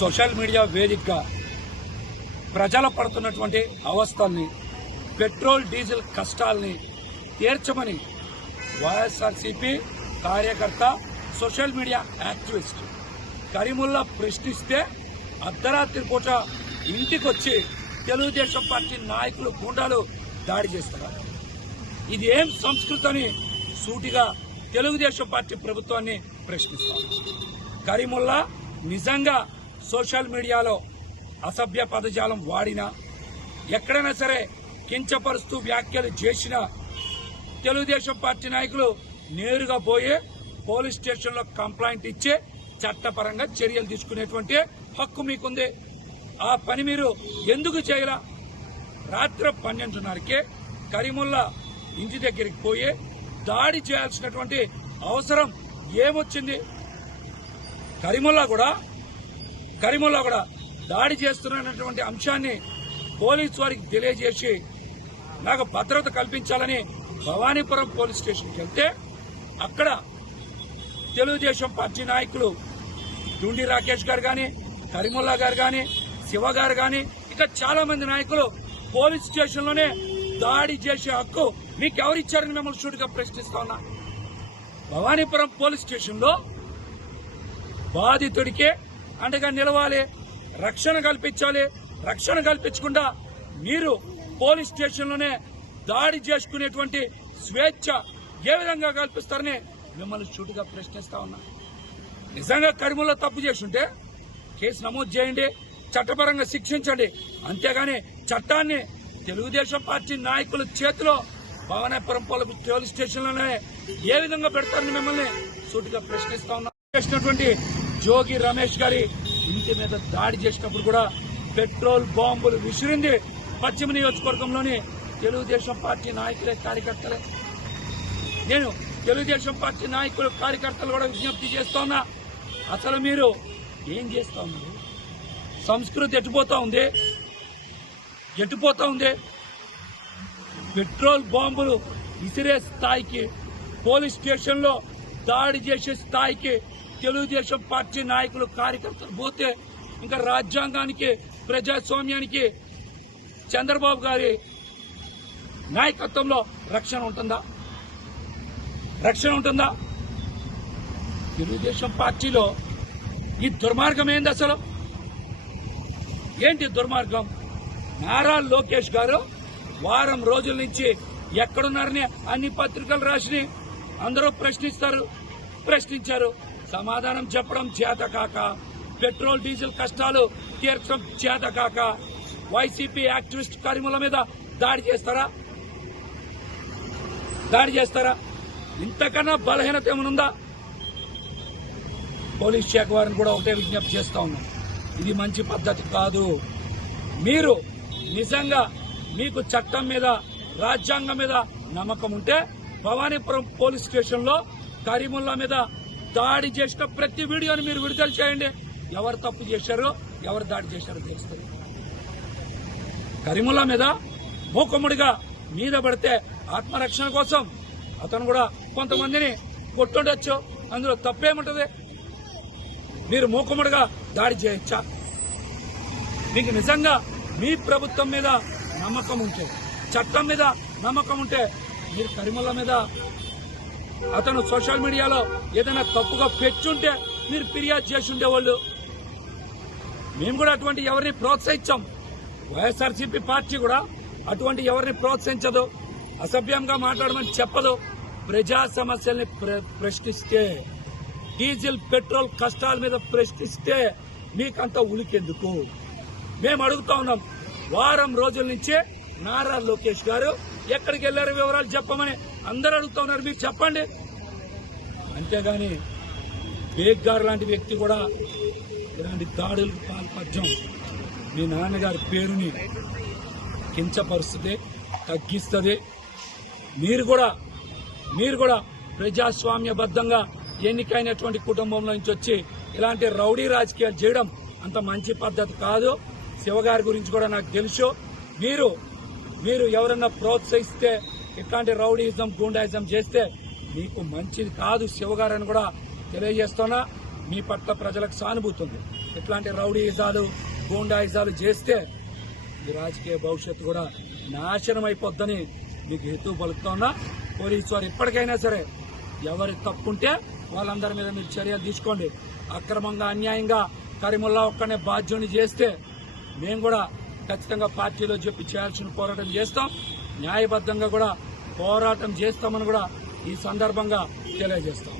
Social media వేదికగా ప్రజలు పడుతున్నటువంటి అవస్థల్ని, పెట్రోల్ డీజిల్ కష్టాల్ని తీర్చమని వైఎస్ఆర్సీపీ కార్యకర్త, సోషల్ మీడియా యాక్టివిస్ట్ కరీముల్లా ప్రశ్నిస్తే అర్ధరాత్రి పూట ఇంటికొచ్చి తెలుగుదేశం పార్టీ నాయకులు, గుండాలు దాడి చేస్తున్నారు. ఇది ఏం సంస్కృతి అని సూటిగా తెలుగుదేశం పార్టీ ప్రభుత్వాన్ని ప్రశ్నిస్తారు. కరీముల్లా నిజంగా సోషల్ మీడియాలో అసభ్య పదజాలం వాడినా, ఎక్కడైనా సరే కించపరుస్తూ వ్యాఖ్యలు చేసినా తెలుగుదేశం పార్టీ నాయకులు నేరుగా పోయి పోలీస్ స్టేషన్లో కంప్లైంట్ ఇచ్చి చట్టపరంగా చర్యలు తీసుకునేటువంటి హక్కు మీకుంది. ఆ పని మీరు ఎందుకు చేయలా? రాత్రి 12:30కే కరీముల్లా ఇంటి దగ్గరికి పోయి దాడి చేయాల్సినటువంటి అవసరం ఏమొచ్చింది? కరీముల్లా కూడా దాడి చేస్తున్నటువంటి అంశాన్ని పోలీసు వారికి తెలియజేసి నాకు భద్రత కల్పించాలని భవానీపురం పోలీస్ స్టేషన్కి వెళ్తే అక్కడ తెలుగుదేశం పార్టీ నాయకులు డుండి రాకేష్ గారు గాని, కరీముల్లా గారు గాని, శివ గారు గాని, ఇంకా చాలా మంది నాయకులు పోలీస్ స్టేషన్లోనే దాడి చేసే హక్కు మీకు ఎవరిచ్చారని మిమ్మల్ని సూటిగా ప్రశ్నిస్తా ఉన్నా. భవానీపురం పోలీస్ స్టేషన్లో బాధితుడికి అండగా నిలవాలి, రక్షణ కల్పించాలి. రక్షణ కల్పించకుండా మీరు పోలీస్ స్టేషన్లోనే దాడి చేసుకునేటువంటి స్వేచ్ఛ ఏ విధంగా కల్పిస్తారని మిమ్మల్ని సూటిగా ప్రశ్నిస్తా ఉన్నా. నిజంగా కరీముల్లా తప్పు చేస్తుంటే కేసు నమోదు చేయండి, చట్టపరంగా శిక్షించండి. అంతేగాని చట్టాన్ని తెలుగుదేశం పార్టీ నాయకుల చేతిలో భవానీపురం పోలీస్ స్టేషన్లోనే ఏ విధంగా పెడతారని మిమ్మల్ని సూటిగా ప్రశ్నిస్తా ఉన్నా. చేసినటువంటి జోగి రమేష్ గారి ఇంటి మీద దాడి చేసినప్పుడు కూడా పెట్రోల్ బాంబులు విసిరింది పశ్చిమ నియోజకవర్గంలోని తెలుగుదేశం పార్టీ నాయకులే, కార్యకర్తలే. నేను తెలుగుదేశం పార్టీ నాయకులు, కార్యకర్తలు కూడా విజ్ఞప్తి చేస్తా ఉన్నా, అసలు మీరు ఏం చేస్తా ఉన్నారు? సంస్కృతి ఎట్టుపోతా ఉంది. పెట్రోల్ బాంబులు విసిరే స్థాయికి, పోలీస్ స్టేషన్లో దాడి చేసే స్థాయికి తెలుగుదేశం పార్టీ నాయకులు, కార్యకర్తలు పోతే ఇంకా రాజ్యాంగానికి, ప్రజాస్వామ్యానికి చంద్రబాబు గారి నాయకత్వంలో రక్షణ ఉంటుందా? తెలుగుదేశం పార్టీలో ఈ దుర్మార్గం ఏంది? అసలు ఏంటి దుర్మార్గం? నారా లోకేష్ గారు వారం రోజుల నుంచి ఎక్కడున్నారని అన్ని పత్రికలు రాసి అందరూ ప్రశ్నించారు. సమాధానం చెప్పడం చేతకాక, పెట్రోల్ డీజిల్ కష్టాలు తీర్చడం చేతకాక వైసీపీ యాక్టివిస్ట్ కరీముల్లా మీద దాడి చేస్తారా? ఇంతకన్నా బలహీనత ఏమనుందా? పోలీస్ శాఖ వారిని కూడా ఒకటే విజ్ఞప్తి చేస్తా ఉన్నాం, ఇది మంచి పద్ధతి కాదు. మీరు నిజంగా మీకు చట్టం మీద, రాజ్యాంగం మీద నమ్మకం ఉంటే భవానీపురం పోలీస్ స్టేషన్లో కరీముల్లా మీద దాడి చేసిన ప్రతి వీడియోని మీరు విడుదల చేయండి. ఎవరు తప్పు చేశారో, ఎవరు దాడి చేశారో తెలుస్తుంది. కరీముల్లా మీద మూకుమ్మడిగా మీద పడితే ఆత్మరక్షణ కోసం అతను కూడా కొంతమందిని కొట్టుండొచ్చు, అందులో తప్పేముంటది? మీరు మూకుమ్మడిగా దాడి చేయొచ్చా? మీకు నిజంగా మీ ప్రభుత్వం మీద నమ్మకం ఉంటే, చట్టం మీద నమ్మకం ఉంటే మీరు కరీముల్లా మీద అతను సోషల్ మీడియాలో ఏదైనా తప్పుగా పెట్టుంటే మీరు ఫిర్యాదు చేసి ఉండేవాళ్ళు. మేము కూడా అటువంటి ఎవరిని ప్రోత్సహించాం. వైఎస్ఆర్సీపీ పార్టీ కూడా అటువంటి ఎవరిని ప్రోత్సహించదు, అసభ్యంగా మాట్లాడమని చెప్పదు. ప్రజా సమస్యల్ని ప్రశ్నిస్తే, డీజిల్ పెట్రోల్ కష్టాల మీద ప్రశ్నిస్తే మీకంత ఉలికెందుకు? మేము అడుగుతా ఉన్నాం. వారం రోజుల నుంచే నారా లోకేష్ గారు ఎక్కడికి వెళ్లారో వివరాలు చెప్పమని అందరూ అడుగుతా ఉన్నారు. మీరు చెప్పండి. అంతేగాని బేగ్ గారు లాంటి వ్యక్తి కూడా ఇలాంటి దాడులకు పాల్పడడం మీ నాన్నగారి పేరుని కించపరుస్తుంది, తగ్గిస్తుంది. మీరు కూడా ప్రజాస్వామ్యబద్ధంగా ఎన్నికైనటువంటి కుటుంబంలో నుంచి వచ్చి ఇలాంటి రౌడీ రాజకీయాలు చేయడం అంత మంచి పద్ధతి కాదు. శివగారి గురించి కూడా నాకు తెలుసు. మీరు ఎవరన్నా ప్రోత్సహిస్తే, ఇట్లాంటి రౌడీయిజం, గూండాయిజం చేస్తే మీకు మంచిది కాదు శివగారని కూడా తెలియజేస్తున్నా. మీ పట్ల ప్రజలకు సానుభూతి ఉంది. ఇట్లాంటి రౌడీయిజాలు గూండాయిజాలు చేస్తే ఈ రాజకీయ భవిష్యత్తు కూడా నాశనం అయిపోద్దని మీకు హేతు పలుకుతున్నా. పోలీసు వారు ఇప్పటికైనా సరే ఎవరి తప్పుంటే వాళ్ళందరి మీద మీరు చర్యలు తీసుకోండి. అక్రమంగా అన్యాయంగా కరీముల్లా ఒక్కనే బాధ్యుని చేస్తే మేము కూడా ఖచ్చితంగా పార్టీలో చెప్పి చేయాల్సిన పోరాటం చేస్తాం. న్యాయబద్ధంగా కూడా పోరాటం చేస్తామని కూడా ఈ సందర్భంగా తెలియజేస్తాం.